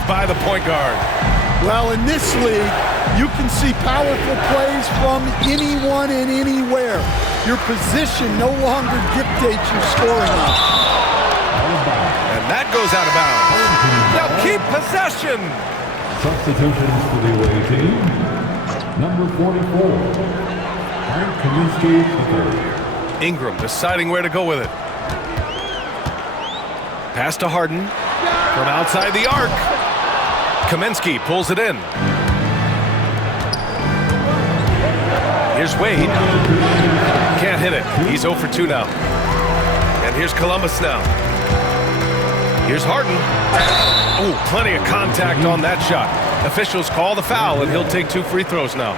move by the point guard. Well, in this league, you can see powerful plays from anyone and anywhere. Your position no longer dictates your scoring options. And that goes out of bounds. Now keep possession. Substitutions for the away team. Number 44, Frank Kaminsky III. Ingram deciding where to go with it. Pass to Harden from outside the arc. Kaminsky pulls it in. Here's Wade. Can't hit it. He's 0 for 2 now. And here's Columbus now. Here's Harden. Oh, plenty of contact on that shot. Officials call the foul, and he'll take 2 free throws now.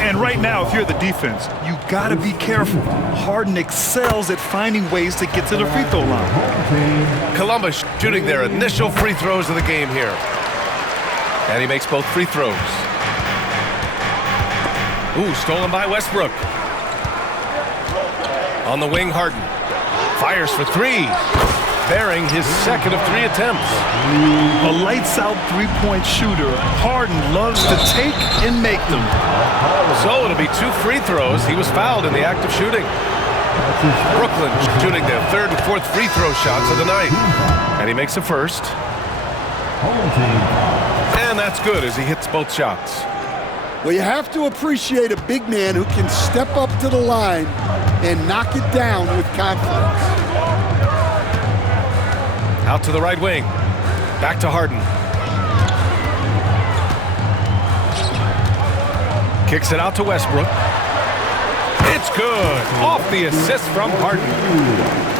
And right now, if you're the defense, you got to be careful. Harden excels at finding ways to get to the free throw line. Columbus shooting their initial free throws of the game here. And he makes both free throws. Ooh, stolen by Westbrook. On the wing, Harden. Fires for 3. Bearing his second of 3 attempts. A lights-out three-point shooter, Harden loves to take and make them. So it'll be 2 free throws. He was fouled in the act of shooting. Brooklyn shooting their 3rd and 4th free throw shots of the night. And he makes a first. And that's good as he hits both shots. Well, you have to appreciate a big man who can step up to the line and knock it down with confidence. Out to the right wing. Back to Harden. Kicks it out to Westbrook. It's good. Off the assist from Harden.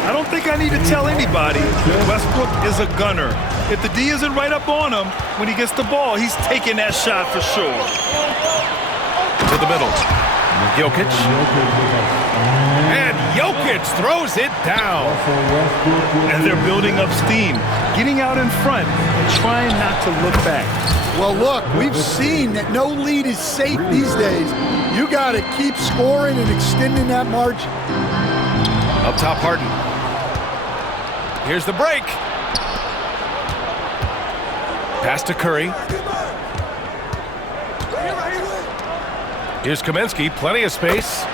I don't think I need to tell anybody Westbrook is a gunner. If the D isn't right up on him, when he gets the ball, he's taking that shot for sure. To the middle. Jokic. And Jokic throws it down. And they're building up steam, getting out in front and trying not to look back. Well, look, we've seen that no lead is safe these days. You got to keep scoring and extending that margin. Up top, Harden. Here's the break. Pass to Curry. Here's Kaminsky, plenty of space.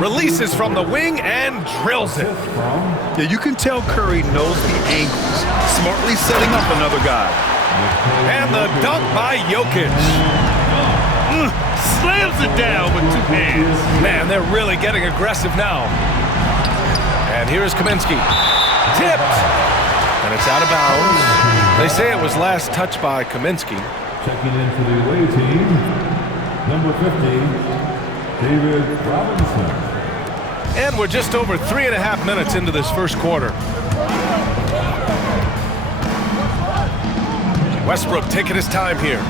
Releases from the wing and drills it. Yeah, you can tell Curry knows the angles, smartly setting up another guy. And the dunk by Jokic. Slams it down with 2 hands. Man, they're really getting aggressive now. And here's Kaminsky. Tipped. And it's out of bounds. They say it was last touched by Kaminsky. Checking in for the away team. Number 50, David Robinson. And we're just over 3.5 minutes into this first quarter. Westbrook taking his time here.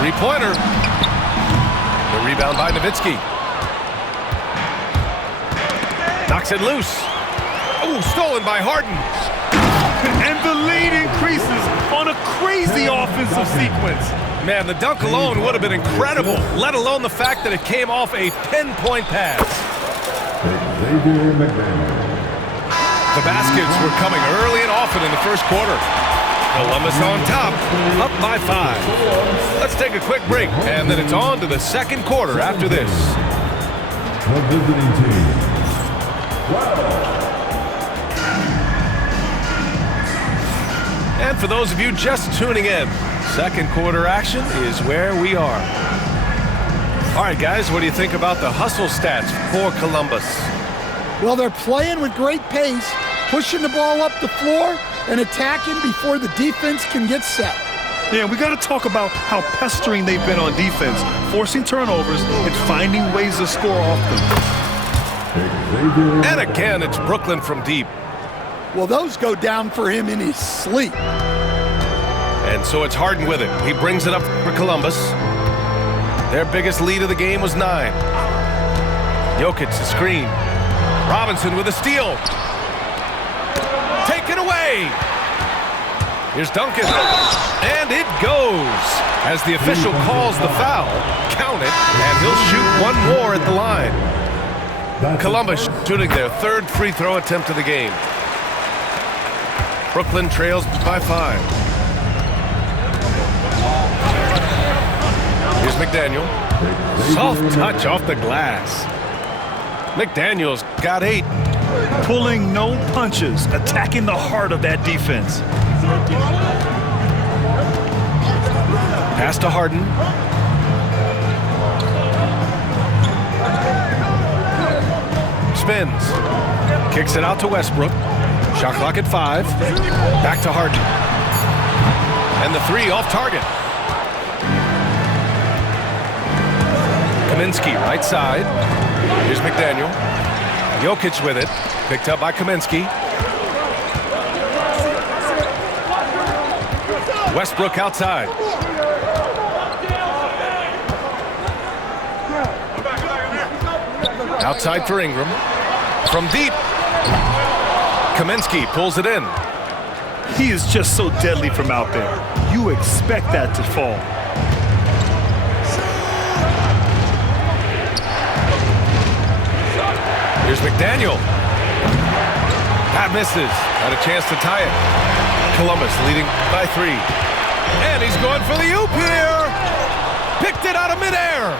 3-pointer. The rebound by Nowitzki. Knocks it loose. Oh, stolen by Harden. And the lead increases on a crazy offensive sequence. Man, the dunk alone would have been incredible, let alone the fact that it came off a pinpoint pass. Xavier McDaniel. The baskets were coming early and often in the first quarter. Columbus on top, up by 5. Let's take a quick break, and then it's on to the second quarter after this. The visiting team. Wow. And for those of you just tuning in, second quarter action is where we are. All right, guys, what do you think about the hustle stats for Columbus? Well, they're playing with great pace, pushing the ball up the floor and attacking before the defense can get set. Yeah, we got to talk about how pestering they've been on defense, forcing turnovers and finding ways to score off them. And again, it's Brooklyn from deep. Well, those go down for him in his sleep. And so it's Harden with it. He brings it up for Columbus. Their biggest lead of the game was 9. Jokic the screen. Robinson with a steal. Taken away. Here's Duncan. And it goes. As the official calls the foul, count it, and he'll shoot one more at the line. Columbus shooting their 3rd free throw attempt of the game. Brooklyn trails by 5. Here's McDaniel. Soft touch off the glass. McDaniel's got 8. Pulling no punches, attacking the heart of that defense. Pass to Harden. Spins. Kicks it out to Westbrook. Shot clock at 5. Back to Harden. And the 3 off target. Kaminsky right side. Here's McDaniel. Jokic with it. Picked up by Kaminsky. Westbrook outside. Outside for Ingram. From deep. Kaminsky pulls it in. He is just so deadly from out there. You expect that to fall. Here's McDaniel. That misses. Got a chance to tie it. Columbus leading by 3. And he's going for the oop here. Picked it out of midair.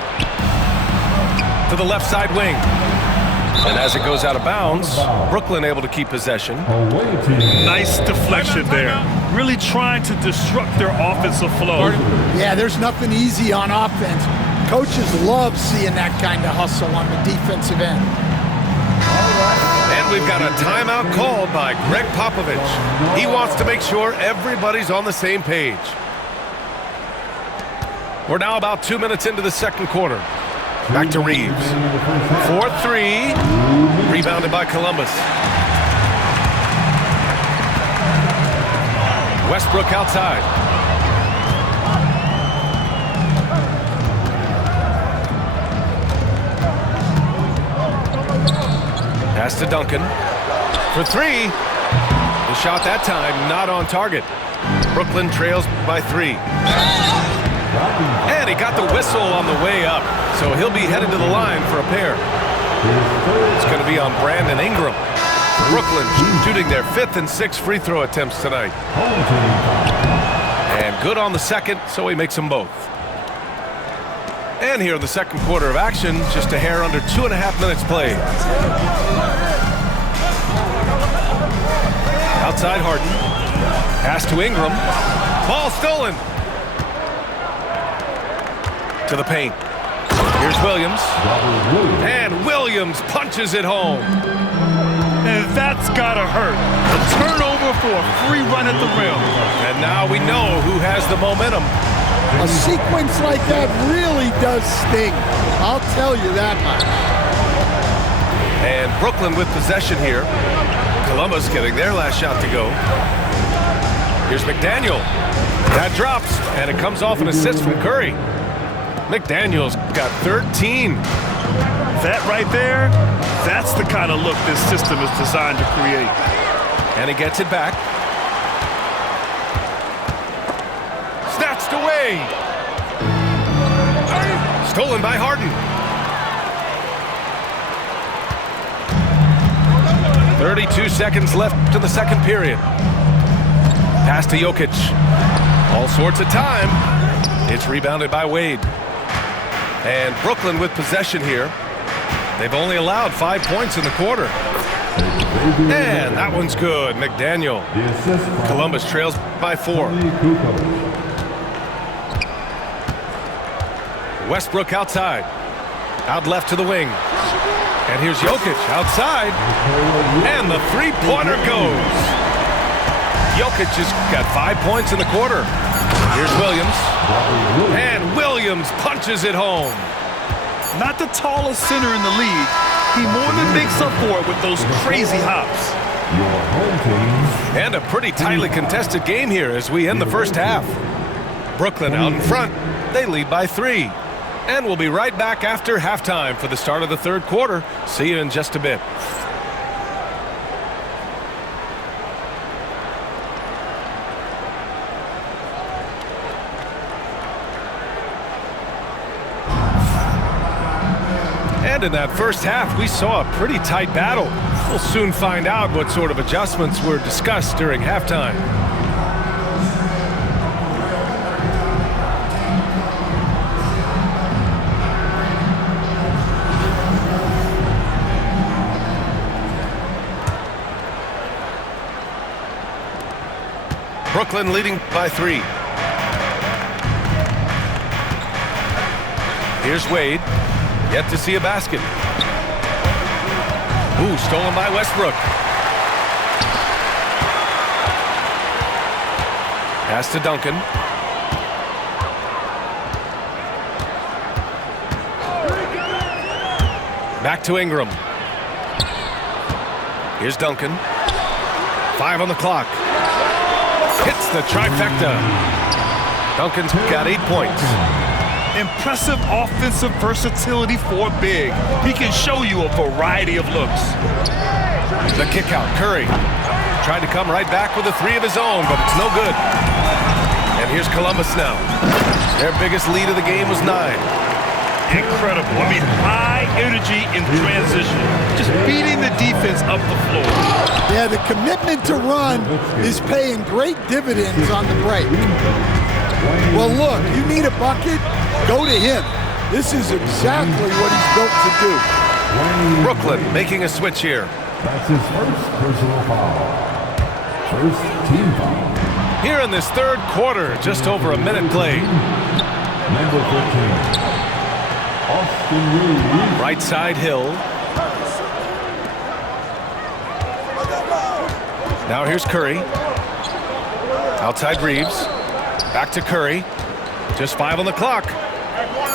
To the left side wing. And as it goes out of bounds, Brooklyn able to keep possession. Away team. Nice deflection there. Really trying to disrupt their offensive flow. Yeah, there's nothing easy on offense. Coaches love seeing that kind of hustle on the defensive end. And we've got a timeout called by Greg Popovich. He wants to make sure everybody's on the same page. We're now about 2 minutes into the second quarter. Back to Reeves. 4-3. Rebounded by Columbus. Westbrook outside. Pass to Duncan. For 3. The shot that time not on target. Brooklyn trails by 3. And he got the whistle on the way up, so he'll be headed to the line for a pair. It's going to be on Brandon Ingram. Brooklyn shooting their 5th and 6th free throw attempts tonight. And good on the second, so he makes them both. And here in the second quarter of action, just a hair under 2.5 minutes played. Outside Harden. Pass to Ingram. Ball stolen. To the paint. Here's Williams. And Williams punches it home. And that's gotta hurt. A turnover for a free run at the rim. And now we know who has the momentum. A sequence like that really does sting. I'll tell you that much. And Brooklyn with possession here. Columbus getting their last shot to go. Here's McDaniel. That drops, and it comes off an assist from Curry. McDaniel's got 13. That right there, that's the kind of look this system is designed to create. And he gets it back. Snatched away. Stolen by Harden. 32 seconds left to the second period. Pass to Jokic. All sorts of time. It's rebounded by Wade. And Brooklyn with possession here. They've only allowed 5 points in the quarter. And that one's good. McDaniel. Columbus trails by 4. Westbrook outside. Out left to the wing. And here's Jokic outside. And the three-pointer goes. Jokic has got 5 points in the quarter. Here's Williams. And Williams punches it home. Not the tallest center in the league. He more than makes up for it with those crazy hops. And a pretty tightly contested game here as we end the first half. Brooklyn out in front. They lead by 3. And we'll be right back after halftime for the start of the third quarter. See you in just a bit. And in that first half, we saw a pretty tight battle. We'll soon find out what sort of adjustments were discussed during halftime. Brooklyn leading by 3. Here's Wade. Yet to see a basket. Ooh, stolen by Westbrook. Pass to Duncan. Back to Ingram. Here's Duncan. 5 on the clock. Hits the trifecta. Duncan's got 8 points. Impressive offensive versatility for big. He can show you a variety of looks. The kick out. Curry tried to come right back with a 3 of his own, but it's no good. And here's Columbus now. Their biggest lead of the game was 9. Incredible. I mean, high energy in transition. Just beating the defense up the floor. Yeah, the commitment to run is paying great dividends on the break. Well, look, you need a bucket, go to him. This is exactly what he's built to do. Brooklyn making a switch here. That's his first personal foul. First team foul. Here in this third quarter, just over a minute played. Number 15. Austin Reeves. Right side Hill. Now here's Curry. Outside Reeves. Back to Curry. Just 5 on the clock.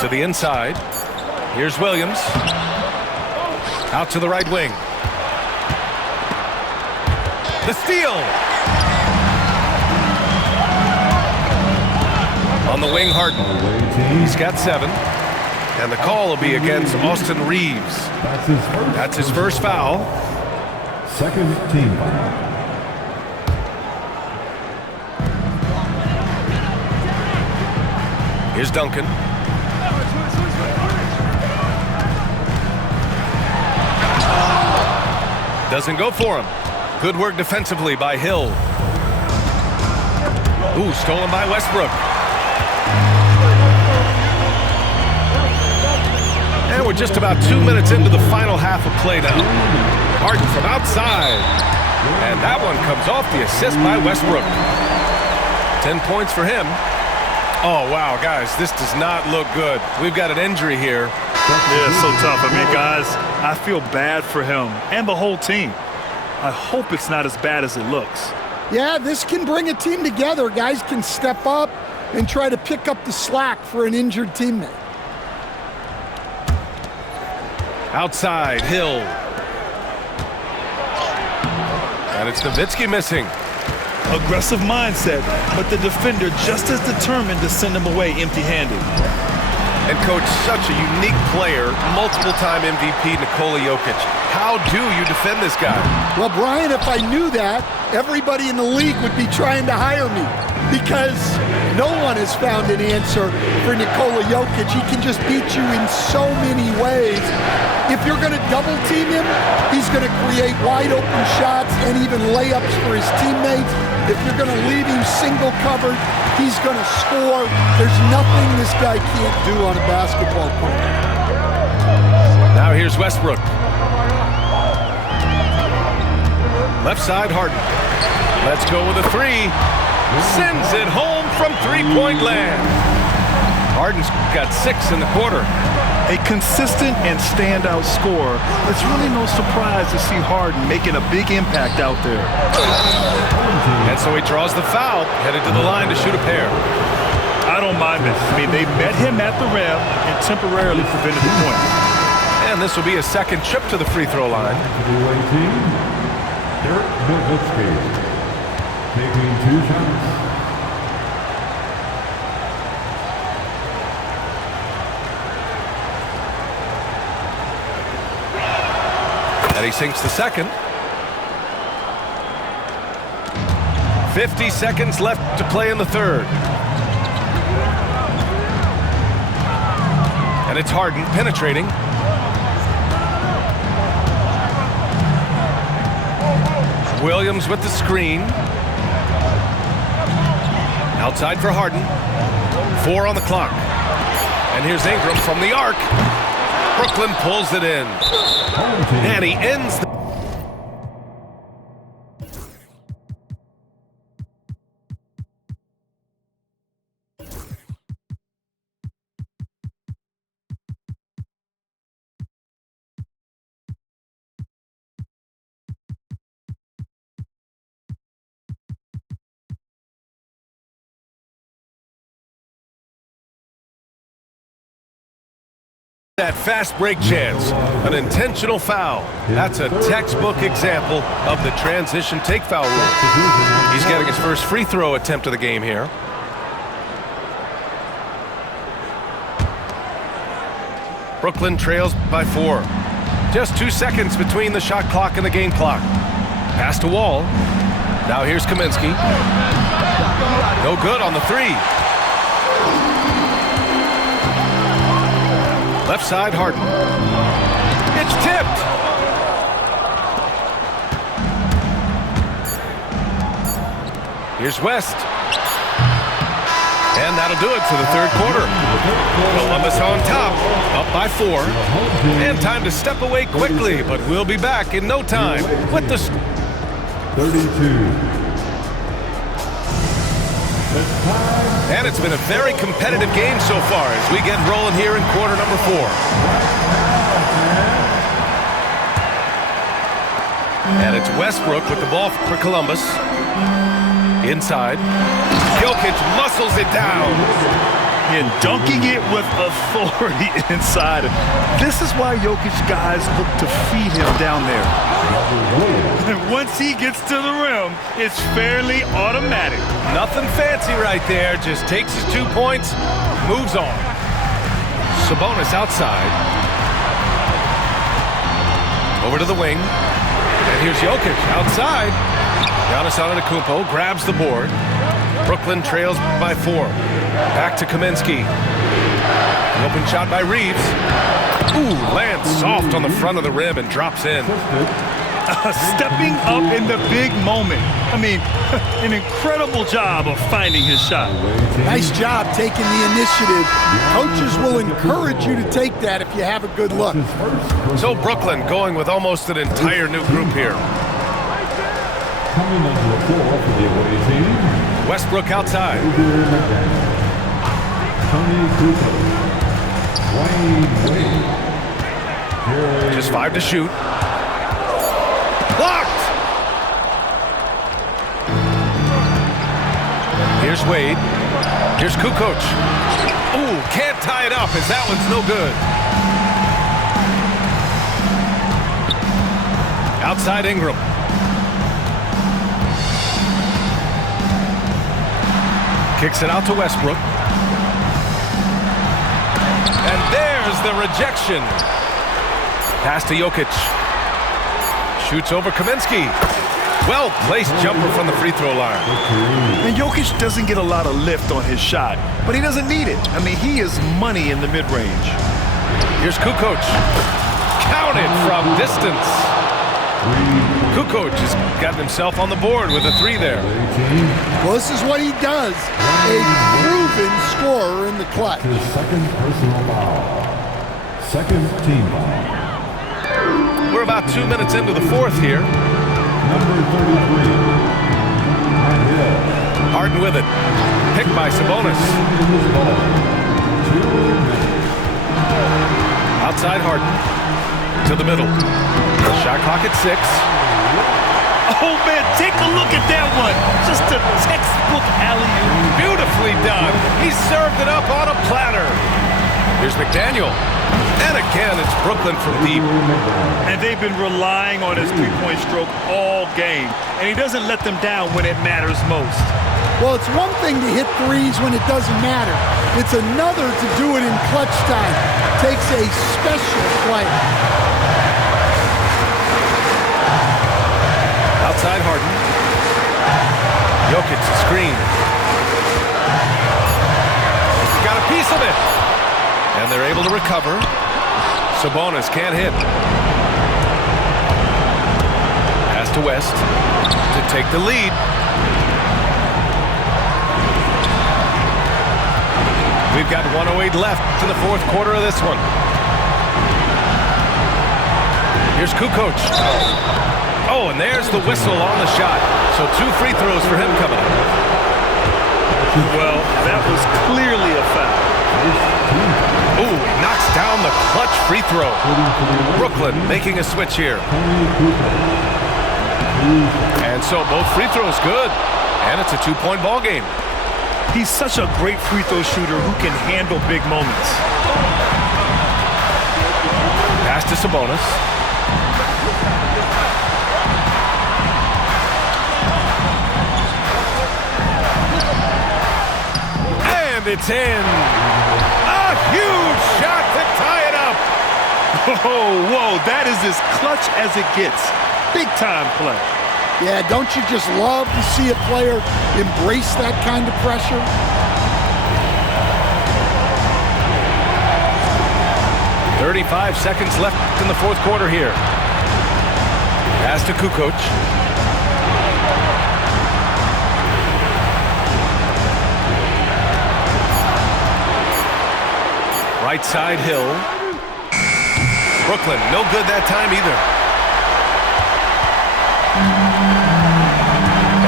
To the inside. Here's Williams. Out to the right wing. The steal. On the wing, Harden. He's got 7. And the call will be against Austin Reeves. That's his first foul. Second team foul. Here's Duncan. Doesn't go for him. Good work defensively by Hill. Ooh, stolen by Westbrook. And we're just about 2 minutes into the final half of play now. Harden from outside. And that one comes off the assist by Westbrook. 10 points for him. Oh, wow, guys, this does not look good. We've got an injury here. Yeah, it's so tough. I mean, guys, I feel bad for him and the whole team. I hope it's not as bad as it looks. Yeah, this can bring a team together. Guys can step up and try to pick up the slack for an injured teammate. Outside, Hill. And it's Nowitzki missing. Aggressive mindset, but the defender just as determined to send him away empty-handed. And coach, such a unique player, multiple-time MVP Nikola Jokic. How do you defend this guy? Well, Brian, if I knew that, everybody in the league would be trying to hire me because no one has found an answer for Nikola Jokic. He can just beat you in so many ways. If you're going to double team him, he's going to create wide open shots and even layups for his teammates. If you're going to leave him single covered, he's going to score. There's nothing this guy can't do on a basketball court. Now here's Westbrook. Left side, Harden. Let's go with a 3. Sends it home from three-point land. Harden's got 6 in the quarter. A consistent and standout scorer. It's really no surprise to see Harden making a big impact out there. And so he draws the foul, headed to the line to shoot a pair. I don't mind it. I mean, they met him at the rim and temporarily prevented the point. And this will be a second trip to the free throw line. Dirk Nowitzki taking 2 shots. And he sinks the second. 50 seconds left to play in the third. And it's Harden penetrating. Williams with the screen. Outside for Harden. 4 on the clock. And here's Ingram from the arc. Brooklyn pulls it in. And he ends the that fast break chance, an intentional foul. That's a textbook example of the transition take foul rule. He's getting his first free throw attempt of the game here. Brooklyn trails by 4. Just 2 seconds between the shot clock and the game clock. Pass to Wall. Now here's Kaminsky. No good on the 3. Left side, Harden. It's tipped. Here's West. And that'll do it for the third quarter. Columbus on top, up by 4. And time to step away quickly, but we'll be back in no time with the 32. And it's been a very competitive game so far as we get rolling here in quarter number 4. And it's Westbrook with the ball for Columbus. Inside. Jokic muscles it down. And dunking it with authority inside. This is why Jokic guys look to feed him down there. And once he gets to the rim, it's fairly automatic. Nothing fancy right there. Just takes his 2 points, moves on. Sabonis outside. Over to the wing. And here's Jokic outside. Giannis Antetokounmpo grabs the board. Brooklyn trails by 4. Back to Kaminsky. The open shot by Reeves. Ooh, lands soft on the front of the rim and drops in. Stepping up in the big moment. I mean, an incredible job of finding his shot. Nice job taking the initiative. Coaches will encourage you to take that if you have a good look. So Brooklyn going with almost an entire new group here. Coming onto the floor for the away team. Westbrook outside. Tony Kukoc. Dwyane Wade. Just 5 to shoot. Blocked! Here's Wade. Here's Kukoc. Ooh, can't tie it up as that one's no good. Outside Ingram. Kicks it out to Westbrook. And there's the rejection. Pass to Jokic. Shoots over Kaminsky. Well-placed jumper from the free throw line. And Jokic doesn't get a lot of lift on his shot, but he doesn't need it. I mean, he is money in the mid-range. Here's Kukoc. Counted from distance. Kukoc has gotten himself on the board with a 3 there. Well, this is what he does. A proven scorer in the clutch. His second personal foul. Second team foul. We're about 2 minutes into the fourth here. Number 33. Harden with it. Picked by Sabonis. Outside Harden. To the middle. Shot clock at 6. Oh, man, take a look at that one. Just a textbook alley-oop. Beautifully done. He served it up on a platter. Here's McDaniel. And again, it's Brooklyn from deep. And they've been relying on his three-point stroke all game. And he doesn't let them down when it matters most. Well, it's one thing to hit threes when it doesn't matter. It's another to do it in clutch time. Takes a special player. Outside Harden. Jokic, screen. Got a piece of it. And they're able to recover. Sabonis can't hit. Pass to to West to take the lead. We've got 1:08 left in the fourth quarter of this one. Here's Kukoc. Oh, and there's the whistle on the shot. So 2 free throws for him coming up. Well, that was clearly a foul. Ooh, he knocks down the clutch free throw. Brooklyn making a switch here. And so both free throws good. And it's a 2-point ball game. He's such a great free throw shooter who can handle big moments. Pass to Sabonis. And it's in. A huge shot to tie it up. Oh, whoa, that is as clutch as it gets. Big time play. Yeah, don't you just love to see a player embrace that kind of pressure? "35 seconds left in the fourth quarter here. Pass to Kukoc. Right side, Hill. Brooklyn, no good that time either.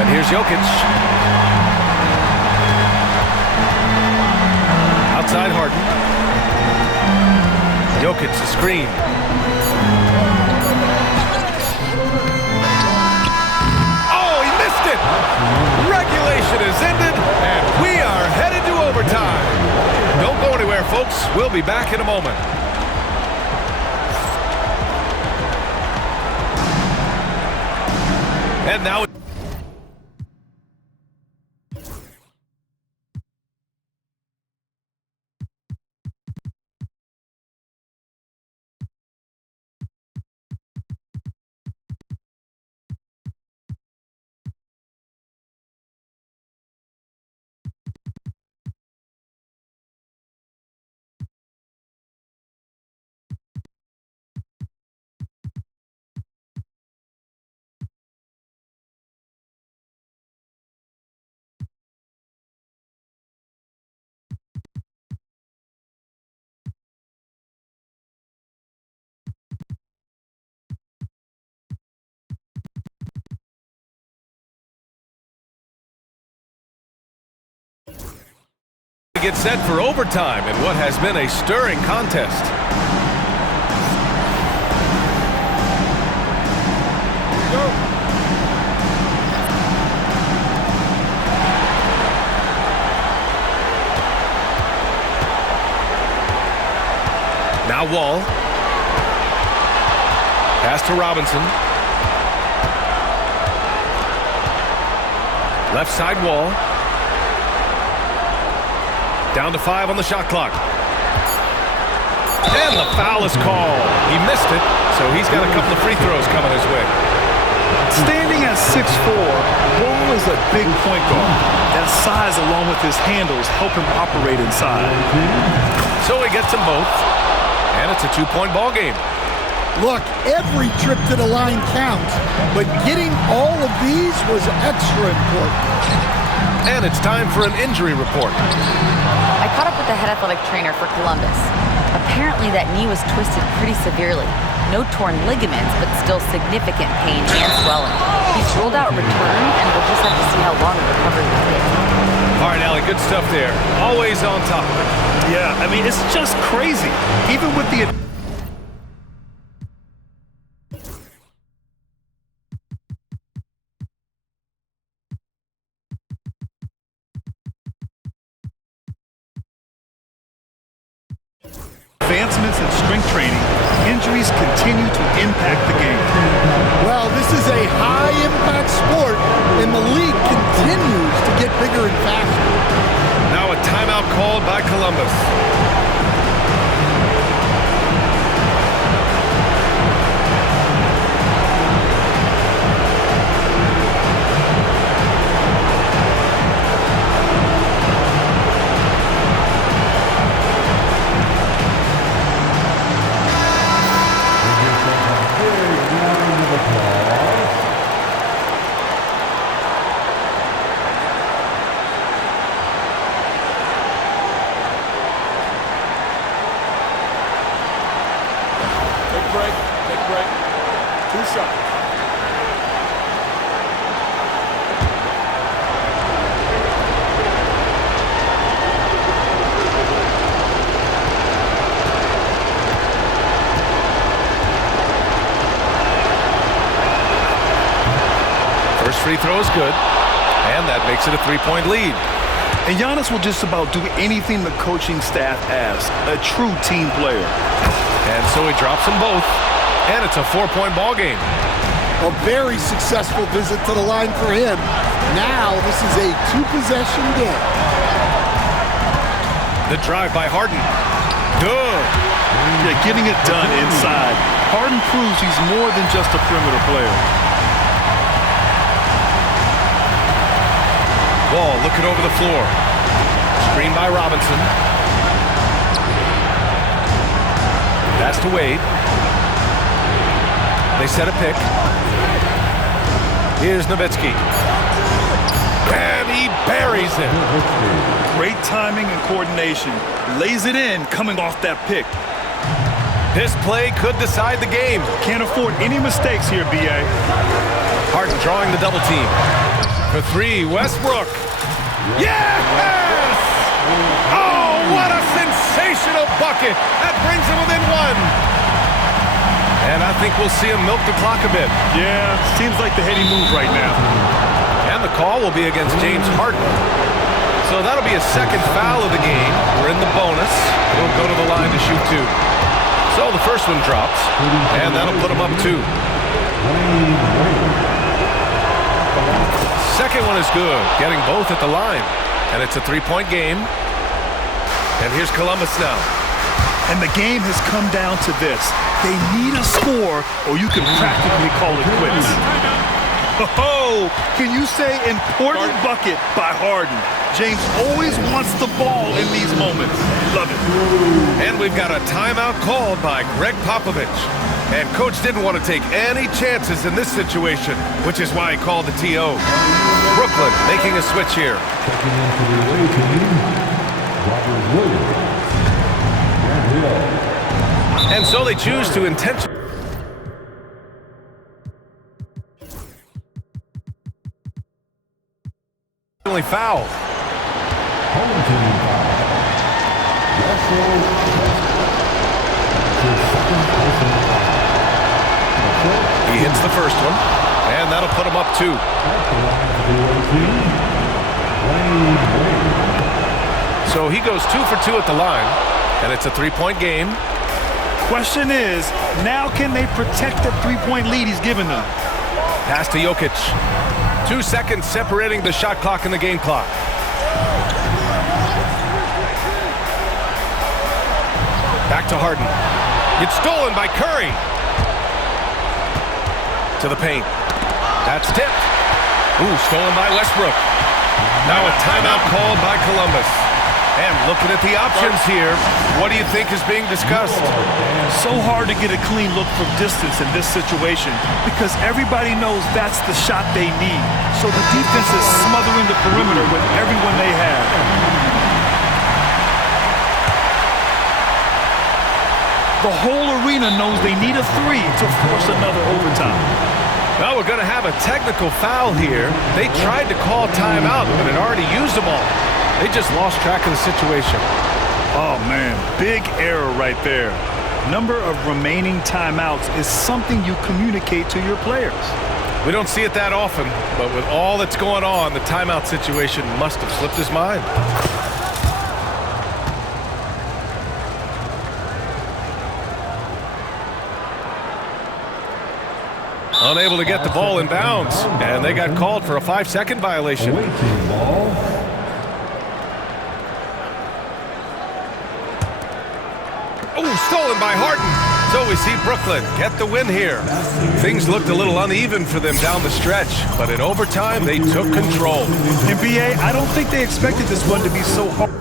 And here's Jokic. Outside Harden. Jokic, the screen. Oh, he missed it! Regulation is ended, and we are headed to overtime. Don't go anywhere, folks. We'll be back in a moment. And now... get set for overtime in what has been a stirring contest. Now Wall. Pass to Robinson. Left side Wall. Down to 5 on the shot clock. And the foul is called. He missed it, so he's got a couple of free throws coming his way. Standing at 6'4", Wall is a big point guard. That size along with his handles help him operate inside. So he gets them both, and it's a 2-point ball game. Look, every trip to the line counts, but getting all of these was extra important. And it's time for an injury report. I caught up with the head athletic trainer for Columbus. Apparently that knee was twisted pretty severely. No torn ligaments, but still significant pain and swelling. He's ruled out return, and we'll just have to see how long the recovery will take. All right, Allie, good stuff there. Always on top of it. Yeah, I mean, it's just crazy. Even with the... advancements in strength training, injuries continue to impact the game. Well, this is a high-impact sport, and the league continues to get bigger and faster. Now a timeout called by Columbus. is good. And that makes it a 3-point lead. And Giannis will just about do anything the coaching staff asks. A true team player. And so he drops them both. And it's a 4-point ball game. A very successful visit to the line for him. Now this is a 2-possession game. The drive by Harden. Good. Yeah, getting it done inside. Harden proves he's more than just a perimeter player. Ball looking over the floor. Screen by Robinson. Pass to Wade. They set a pick. Here's Nowitzki. And he buries it. Great timing and coordination. Lays it in coming off that pick. This play could decide the game. Can't afford any mistakes here, B.A. Harden drawing the double team. For 3, Westbrook. Yes! Oh, what a sensational bucket. That brings him within 1. And I think we'll see him milk the clock a bit. Yeah, seems like the heady move right now. And the call will be against James Harden. So that'll be a second foul of the game. We're in the bonus. He'll go to the line to shoot 2. So the first one drops, and that'll put him up 2. Second one is good, getting both at the line. And it's a 3-point game. And here's Columbus now. And the game has come down to this. They need a score, or you can practically call it quits. Oh, can you say important bucket by Harden? James always wants the ball in these moments. Love it. And we've got a timeout called by Greg Popovich. And Coach didn't want to take any chances in this situation, which is why he called the TO. Brooklyn making a switch here. Checking into the away team, Robert Williams. And so they choose to intentionally foul. Home team foul. Russell Westbrook. His second personal foul. He hits the first one, and that'll put him up 2. At the line for the away team, Dwyane Wade. So he goes 2 for 2 at the line, and it's a 3-point game. Question is, now can they protect the 3-point lead he's given them? Pass to Jokic. 2 seconds separating the shot clock and the game clock. Back to Harden. It's stolen by Curry. To the paint. That's tipped. Ooh, stolen by Westbrook. Now a timeout called by Columbus. And looking at the options here, what do you think is being discussed? So hard to get a clean look from distance in this situation because everybody knows that's the shot they need. So the defense is smothering the perimeter with everyone they have. The whole arena knows they need a 3 to force another overtime. Well, we're going to have a technical foul here. They tried to call timeout, but had already used them all. They just lost track of the situation. Oh, man, big error right there. Number of remaining timeouts is something you communicate to your players. We don't see it that often, but with all that's going on, the timeout situation must have slipped his mind. Unable to get the ball in bounds, and they got called for a 5-second violation. Away team ball. Oh, stolen by Harden. So we see Brooklyn get the win here. Things looked a little uneven for them down the stretch, but in overtime, they took control. NBA, I don't think they expected this one to be so hard.